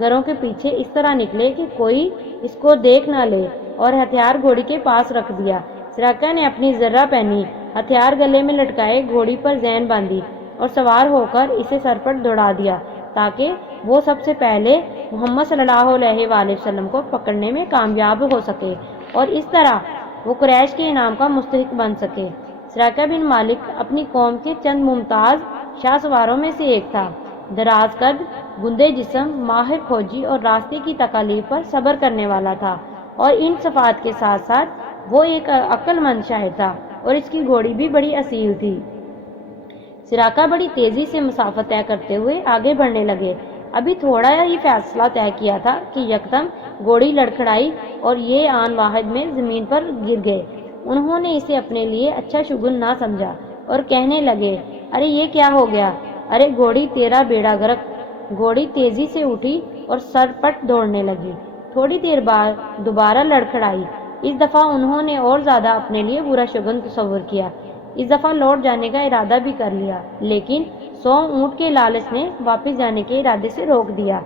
گھروں کے پیچھے اس طرح نکلے کہ کوئی اس کو دیکھ نہ لے اور ہتھیار گھوڑی کے پاس رکھ دیا۔ سراقہ نے اپنی زرہ پہنی، ہتھیار گلے میں لٹکائے، گھوڑی پر زین باندھی اور سوار ہو کر اسے سر پر دوڑا دیا تاکہ وہ سب سے پہلے محمد صلی اللہ علیہ وآلہ وسلم کو پکڑنے میں کامیاب ہو سکے اور اس طرح وہ قریش کے انعام کا مستحق بن سکے۔ سراقہ بن مالک اپنی قوم کے چند ممتاز شاہ سواروں میں سے ایک تھا۔ دراز قد، گندے جسم، ماہر فوجی اور راستے کی تکالیف پر صبر کرنے والا تھا، اور ان صفات کے ساتھ ساتھ وہ ایک عقل مند شاعر تھا اور اس کی گھوڑی بھی بڑی اصیل تھی۔ سراقہ بڑی تیزی سے مسافت طے کرتے ہوئے آگے بڑھنے لگے۔ ابھی تھوڑا ہی فاصلہ طے کیا تھا کہ یکدم گھوڑی لڑکھڑائی اور یہ آن واحد میں زمین پر گر گئے۔ انہوں نے اسے اپنے لیے اچھا شگون نہ سمجھا اور کہنے لگے، ارے یہ کیا ہو گیا؟ ارے گھوڑی تیرا بیڑا غرق۔ گھوڑی تیزی سے اٹھی اور سر پٹ دوڑنے لگی۔ تھوڑی دیر بعد دوبارہ لڑکھڑائی۔ اس دفعہ انہوں نے اور زیادہ اپنے لیے برا شگون تصور کیا۔ اس دفعہ لوٹ جانے کا ارادہ بھی کر لیا، لیکن 100 اونٹ کے لالچ نے واپس جانے کے ارادے سے روک دیا۔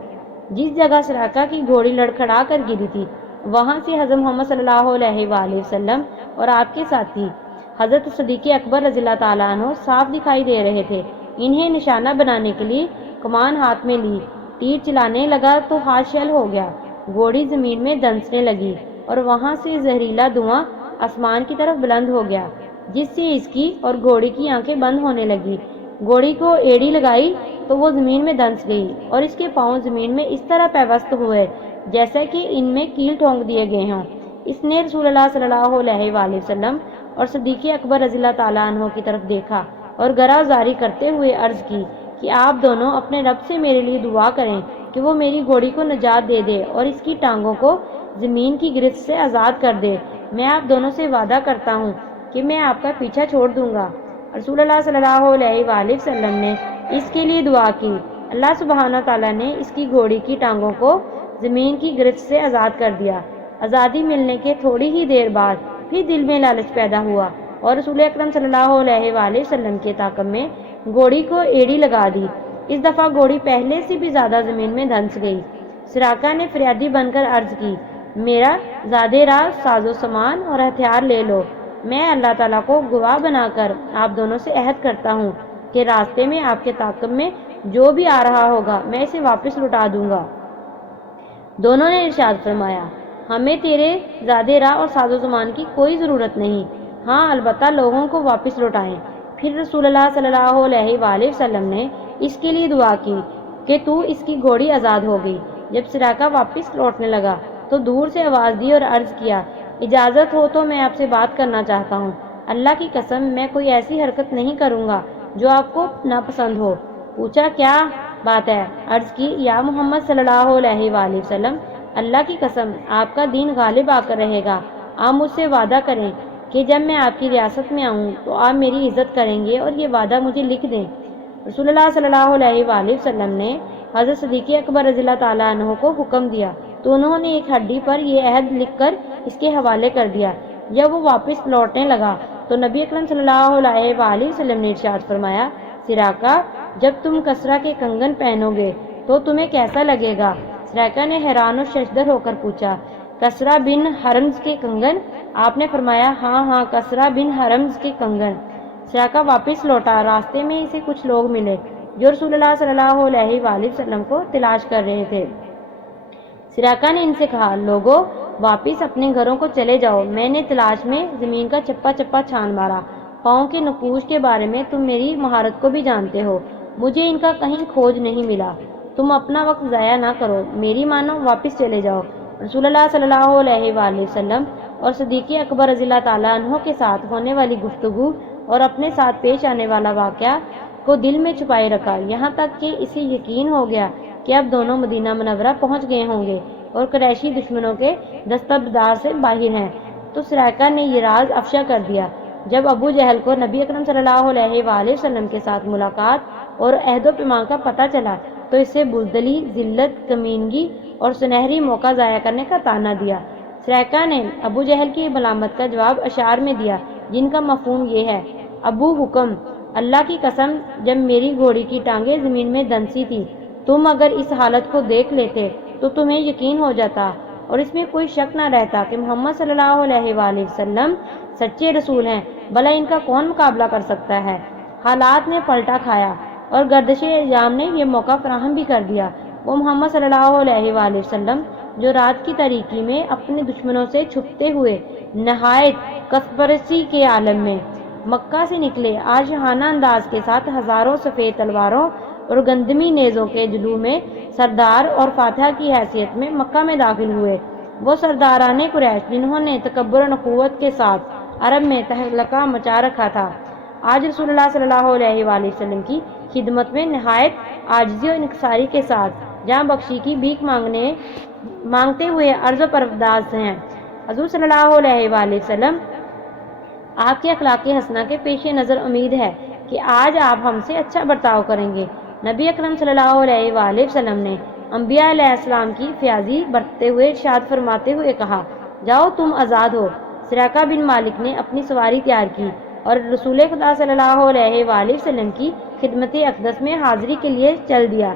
جس جگہ سراقہ کی گھوڑی لڑکھڑا کر گری تھی، وہاں سے حضرت محمد صلی اللہ علیہ وآلہ وسلم اور آپ کے ساتھی حضرت صدیق اکبر رضی اللہ تعالیٰ عنہ صاف دکھائی دے رہے تھے۔ انہیں نشانہ بنانے کے لیے کمان ہاتھ میں لی، تیر چلانے لگا تو ہاتھ شل ہو گیا۔ گھوڑی زمین میں دھنسنے لگی اور وہاں سے زہریلا دھواں آسمان کی طرف بلند ہو گیا، جس سے اس کی اور گھوڑی کی آنکھیں بند ہونے لگی۔ گھوڑی کو ایڑی لگائی تو وہ زمین میں دھنس گئی اور اس کے پاؤں زمین میں اس طرح پیوست ہوئے جیسا کہ ان میں کیل ٹھونک دیے گئے ہوں۔ اس نے رسول اللہ صلی اللہ علیہ وآلہ وسلم اور صدیق اکبر رضی اللہ تعالیٰ عنہ کی طرف دیکھا اور گراں زاری کرتے ہوئے عرض کی کہ آپ دونوں اپنے رب سے میرے لیے دعا کریں کہ وہ میری گھوڑی کو نجات دے دے اور اس کی ٹانگوں کو زمین کی گرفت سے آزاد کر دے۔ میں آپ دونوں سے وعدہ کرتا ہوں کہ میں آپ کا پیچھا چھوڑ دوں گا۔ رسول اللہ صلی اللہ علیہ وآلہ وسلم نے اس کے لیے دعا کی۔ اللہ سبحانہ تعالیٰ نے اس کی گھوڑی کی ٹانگوں کو زمین کی گرفت سے آزاد کر دیا۔ آزادی ملنے کے تھوڑی ہی دیر بعد پھر دل میں لالچ پیدا ہوا اور رسول اکرم صلی اللہ علیہ وآلہ وسلم کے طاقم میں گھوڑی کو ایڑی لگا دی۔ اس دفعہ گھوڑی پہلے سے بھی زیادہ زمین میں دھنس گئی۔ سراقہ نے فریادی بن کر عرض کی، میرا زادے راہ ساز و سامان اور ہتھیار لے لو۔ میں اللہ تعالیٰ کو گواہ بنا کر آپ دونوں سے عہد کرتا ہوں کہ راستے میں آپ کے طاقم میں جو بھی آ رہا ہوگا میں اسے واپس لوٹا دوں گا۔ دونوں نے ارشاد فرمایا، ہمیں تیرے زادے راہ اور ساز و سامان کی کوئی ضرورت نہیں، ہاں البتہ لوگوں کو واپس لوٹائیں۔ پھر رسول اللہ صلی اللہ علیہ وآلہ وسلم نے اس کے لیے دعا کی کہ تو اس کی گھوڑی آزاد ہو گئی۔ جب سراقہ واپس لوٹنے لگا تو دور سے آواز دی اور عرض کیا، اجازت ہو تو میں آپ سے بات کرنا چاہتا ہوں۔ اللہ کی قسم میں کوئی ایسی حرکت نہیں کروں گا جو آپ کو ناپسند ہو۔ پوچھا، کیا بات ہے؟ عرض کی، یا محمد صلی اللہ علیہ وآلہ وسلم، اللہ کی قسم آپ کا دین غالب آ کر رہے گا۔ آپ مجھ سے وعدہ کریں کہ جب میں آپ کی ریاست میں آؤں تو آپ میری عزت کریں گے اور یہ وعدہ مجھے لکھ دیں۔ رسول اللہ صلی اللہ علیہ وآلہ وسلم نے حضرت صدیق اکبر رضی اللہ تعالیٰ عنہ کو حکم دیا تو انہوں نے ایک ہڈی پر یہ عہد لکھ کر اس کے حوالے کر دیا۔ جب وہ واپس لوٹنے لگا تو نبی اکرم صلی اللہ علیہ وآلہ وسلم نے ارشاد فرمایا، سراقہ جب تم کسرا کے کنگن پہنو گے تو تمہیں کیسا لگے گا؟ سراقہ نے حیران و ششدر ہو کر پوچھا، کسرا بن حرمز کے کنگن؟ آپ نے فرمایا، ہاں ہاں، کسرا بن حرمز کے کنگن۔ سراقہ واپس لوٹا۔ راستے میں اسے کچھ لوگ ملے جو رسول اللہ صلی اللہ علیہ وآلہ وسلم کو تلاش کر رہے تھے۔ سراقہ نے ان سے کہا، لوگوں واپس اپنے گھروں کو چلے جاؤ، میں نے تلاش میں زمین کا چپا چپا چھان مارا، پاؤں کے نقوش کے بارے میں تم میری مہارت کو بھی جانتے ہو، مجھے ان کا کہیں کھوج نہیں ملا، تم اپنا وقت ضائع نہ کرو، میری مانو واپس چلے جاؤ۔ رسول اللہ صلی اللہ علیہ وآلہ وسلم اور صدیق اکبر رضی اللہ تعالیٰ عنہ کے ساتھ ہونے والی گفتگو اور اپنے ساتھ پیش آنے والا واقعہ کو دل میں چھپائے رکھا، یہاں تک کہ اسے یقین ہو گیا کہ اب دونوں مدینہ منورہ پہنچ گئے ہوں گے اور قریشی دشمنوں کے دستبردار سے باہر ہیں۔ تو سراقہ نے یہ راز افشا کر دیا۔ جب ابو جہل کو نبی اکرم صلی اللہ علیہ وآلہ وسلم کے ساتھ ملاقات اور عہد و پیمان کا پتہ چلا تو اسے بزدلی، ذلت، کمینگی اور سنہری موقع ضائع کرنے کا طعنہ دیا۔ سراقہ نے ابو جہل کی ملامت کا جواب اشعار میں دیا جن کا مفہوم یہ ہے، ابو حکم، اللہ کی قسم جب میری گھوڑی کی ٹانگیں زمین میں دھنسی تھی تم اگر اس حالت کو دیکھ لیتے تو تمہیں یقین ہو جاتا اور اس میں کوئی شک نہ رہتا کہ محمد صلی اللہ علیہ وآلہ وسلم سچے رسول ہیں، بھلا ان کا کون مقابلہ کر سکتا ہے۔ حالات نے پلٹا کھایا اور گردش ایام نے یہ موقع فراہم بھی کر دیا۔ وہ محمد صلی اللہ علیہ وآلہ وسلم جو رات کی تاریکی میں اپنے دشمنوں سے چھپتے ہوئے نہایت کسپرسی کے عالم میں مکہ سے نکلے، آج شاہانہ انداز کے ساتھ ہزاروں سفید تلواروں اور گندمی نیزوں کے جلوہ میں سردار اور فاتح کی حیثیت میں مکہ میں داخل ہوئے۔ وہ سرداران قریش جنہوں نے تکبر و نخوت کے ساتھ عرب میں تہلکہ مچا رکھا تھا، آج رسول اللہ صلی اللہ علیہ وآلہ وسلم کی خدمت میں نہایت عاجزی و انکساری کے ساتھ جاں بخشی کی بھیک مانگتے ہوئے عرض و پرداز ہیں۔ حضور صلی اللہ علیہ وآلہ وسلم آپ کے اخلاق حسنہ کے پیش نظر امید ہے کہ آج آپ ہم سے اچھا برتاؤ کریں گے۔ نبی اکرم صلی اللہ علیہ وآلہ وسلم نے انبیاء علیہ السلام کی فیاضی برتتے ہوئے ارشاد فرماتے ہوئے کہا، جاؤ تم آزاد ہو۔ سراقہ بن مالک نے اپنی سواری تیار کی اور رسول خدا صلی اللہ علیہ وآلہ وسلم کی خدمت اقدس میں حاضری کے لیے چل دیا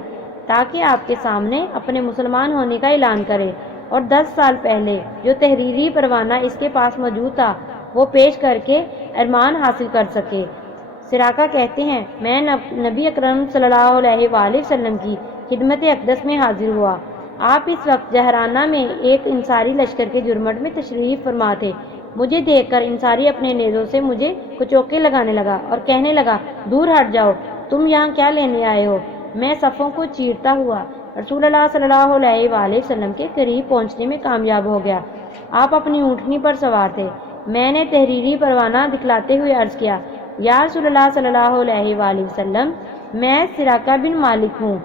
تاکہ آپ کے سامنے اپنے مسلمان ہونے کا اعلان کرے اور 10 سال پہلے جو تحریری پروانہ اس کے پاس موجود تھا وہ پیش کر کے ارمان حاصل کر سکے۔ سراقہ کہتے ہیں، میں نبی اکرم صلی اللہ علیہ وآلہ وسلم کی خدمت اقدس میں حاضر ہوا۔ آپ اس وقت جہرانہ میں ایک انصاری لشکر کے جرمٹ میں تشریف فرما تھے۔ مجھے دیکھ کر انصاری اپنے نیزوں سے مجھے کچوکے لگانے لگا اور کہنے لگا، دور ہٹ جاؤ، تم یہاں کیا لینے آئے ہو؟ میں صفوں کو چیرتا ہوا رسول اللہ صلی اللہ علیہ وآلہ وسلم کے قریب پہنچنے میں کامیاب ہو گیا۔ آپ اپنی اونٹنی پر سوار تھے۔ میں نے تحریری پروانہ دکھلاتے ہوئے عرض کیا، یا رسول اللہ صلی اللہ علیہ وآلہ وسلم، میں سراقہ بن مالک ہوں،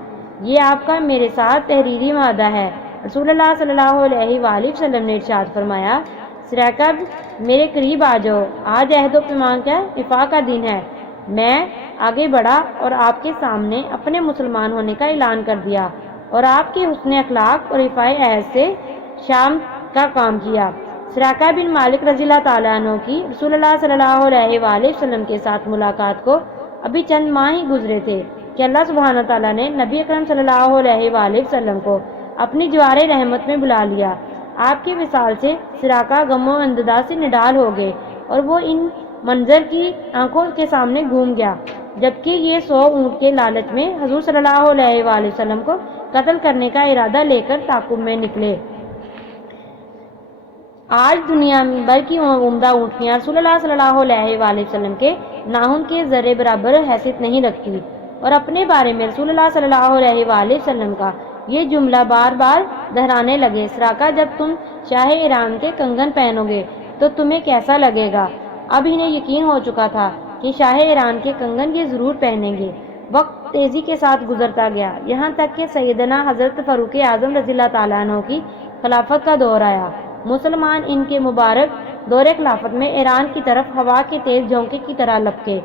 یہ آپ کا میرے ساتھ تحریری معاہدہ ہے۔ رسول اللہ صلی اللہ علیہ وآلہ وسلم نے ارشاد فرمایا، سراقہ میرے قریب آ جاؤ، آج عہد و پیمان کا وفاق کا دن ہے۔ میں آگے بڑھا اور آپ کے سامنے اپنے مسلمان ہونے کا اعلان کر دیا اور آپ کے حسن اخلاق اور رفاع عہد سے شام کا کام کیا۔ سراقہ بن مالک رضی اللہ تعالیٰ عنہ کی رسول اللہ صلی اللہ علیہ وآلہ وسلم کے ساتھ ملاقات کو ابھی چند ماہ ہی گزرے تھے کہ اللہ سبحانہ تعالیٰ نے نبی اکرم صلی اللہ علیہ وآلہ وسلم کو اپنی جوار رحمت میں بلا لیا۔ آپ کے وصال سے سراقہ غم و اندداد سے نڈال ہو گئے اور وہ ان منظر کی آنکھوں کے سامنے گھوم گیا، جبکہ یہ 100 اونٹ کے لالچ میں حضور صلی اللہ علیہ وآلہ وسلم کو قتل کرنے کا ارادہ لے کر تعاقب میں نکلے۔ آج دنیا بھر کی عمدہ اونٹنیاں رسول اللہ صلی اللہ علیہ وآلہ وسلم کے ناخن کے ذرے برابر حیثیت نہیں رکھتی اور اپنے بارے میں رسول اللہ صلی اللہ علیہ وآلہ وسلم کا یہ جملہ بار بار دہرانے لگے، سراقہ جب تم شاہ ایران کے کنگن پہنو گے تو تمہیں کیسا لگے گا؟ اب انہیں یقین ہو چکا تھا کہ شاہ ایران کے کنگن یہ ضرور پہنیں گے۔ وقت تیزی کے ساتھ گزرتا گیا، یہاں تک کہ سیدنا حضرت فاروق اعظم رضی اللہ تعالیٰ عنہ کی خلافت کا دور آیا۔ مسلمان ان کے مبارک دور خلافت میں ایران کی طرف ہوا کے تیز جھونکے کی طرح لپکے،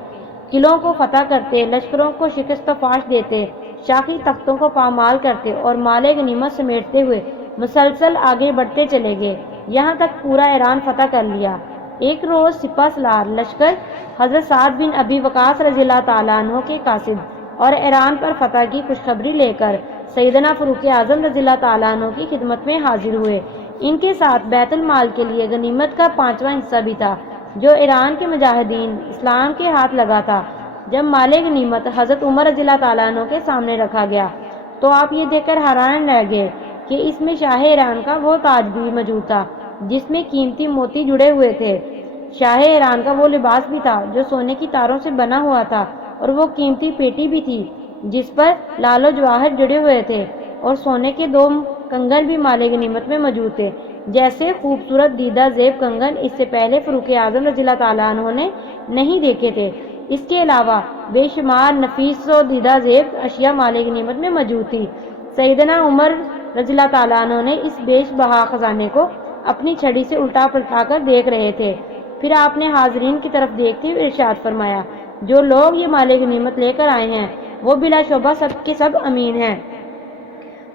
قلعوں کو فتح کرتے، لشکروں کو شکست و فاش دیتے، شاخی تختوں کو پامال کرتے اور مال غنیمت سمیٹتے ہوئے مسلسل آگے بڑھتے چلے گئے، یہاں تک پورا ایران فتح کر لیا۔ ایک روز سپہ سالار لشکر حضرت سعد بن ابی وقاص رضی اللہ تعالیٰ عنہ کے قاصد اور ایران پر فتح کی خوشخبری لے کر سیدنا فاروق اعظم رضی اللہ تعالیٰ عنہ کی خدمت میں حاضر ہوئے۔ ان کے ساتھ بیت المال کے لیے غنیمت کا 5واں حصہ بھی تھا جو ایران کے مجاہدین اسلام کے ہاتھ لگا تھا۔ جب مال غنیمت حضرت عمر رضی اللہ تعالیٰ عنہ کے سامنے رکھا گیا تو آپ یہ دیکھ کر حیران رہ گئے کہ اس میں شاہ ایران کا وہ تاج بھی موجود تھا جس میں قیمتی موتی جڑے ہوئے تھے، شاہ ایران کا وہ لباس بھی تھا جو سونے کی تاروں سے بنا ہوا تھا، اور وہ قیمتی پیٹی بھی تھی جس پر لال و جواہر جڑے ہوئے تھے، اور سونے کے 2 کنگن بھی مال غنیمت میں موجود تھے، جیسے خوبصورت دیدہ زیب کنگن اس سے پہلے فاروق اعظم رضی اللہ تعالیٰ عنہ نے نہیں دیکھے تھے۔ اس کے علاوہ بے شمار نفیس و دیدہ زیب اشیاء مال غنیمت میں موجود تھی۔ سیدنا عمر رضی اللہ تعالیٰ عنہ نے اس بیش بہا خزانے کو اپنی چھڑی سے الٹا پلٹا کر دیکھ رہے تھے۔ پھر آپ نے حاضرین کی طرف دیکھتے ہوئے ارشاد فرمایا، جو لوگ یہ مال غنیمت لے کر آئے ہیں وہ بلا شبہ سب کے سب امین ہیں۔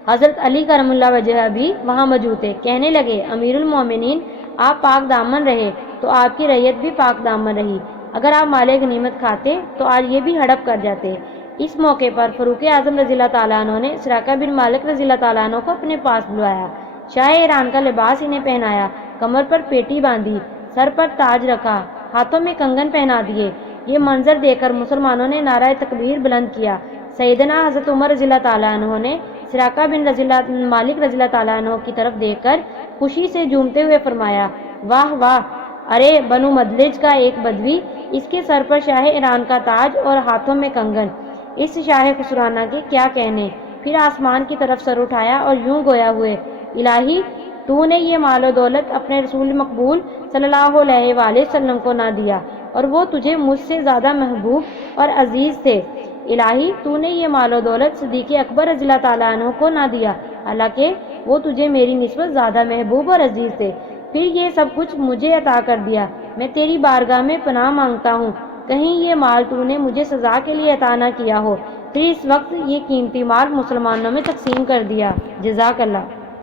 حضرت علی کرم اللہ وجہہ بھی وہاں موجود تھے۔ کہنے لگے، امیر المومنین، آپ پاک دامن رہے تو آپ کی رعیت بھی پاک دامن رہی، اگر آپ مال غنیمت کھاتے تو آج یہ بھی ہڑپ کر جاتے۔ اس موقع پر فاروق اعظم رضی اللہ تعالیٰ عنہ نے سراقہ بن مالک رضی اللہ تعالیٰ عنہ کو اپنے پاس بلوایا۔ شاہ ایران کا لباس انہیں پہنایا، کمر پر پیٹی باندھی، سر پر تاج رکھا، ہاتھوں میں کنگن پہنا دیے۔ یہ منظر دیکھ کر مسلمانوں نے نعرہ تکبیر بلند کیا۔ سیدنا حضرت عمر رضی اللہ تعالیٰ عنہ نے سراقہ بن مالک رضی اللہ تعالیٰ عنہ کی طرف دیکھ کر خوشی سے جھومتے ہوئے فرمایا، واہ واہ، ارے بنو مدلج کا ایک بدوی، اس کے سر پر شاہ ایران کا تاج اور ہاتھوں میں کنگن، اس شاہ خسرانہ کے کیا کہنے۔ پھر آسمان کی طرف سر اٹھایا اور یوں گویا ہوئے، الہی تو نے یہ مال و دولت اپنے رسول مقبول صلی اللہ علیہ وآلہ وسلم کو نہ دیا، اور وہ تجھے مجھ سے زیادہ محبوب اور عزیز تھے۔ الہی تو نے یہ مال و دولت صدیق اکبر رضی اللہ تعالیٰ عنہ کو نہ دیا، حالانکہ وہ تجھے میری نسبت زیادہ محبوب اور عزیز تھے۔ پھر یہ سب کچھ مجھے عطا کر دیا۔ میں تیری بارگاہ میں پناہ مانگتا ہوں، کہیں یہ مال تو نے مجھے سزا کے لیے عطا نہ کیا ہو۔ پھر اس وقت یہ قیمتی مال مسلمانوں میں تقسیم کر دیا۔ جزاک اللہ۔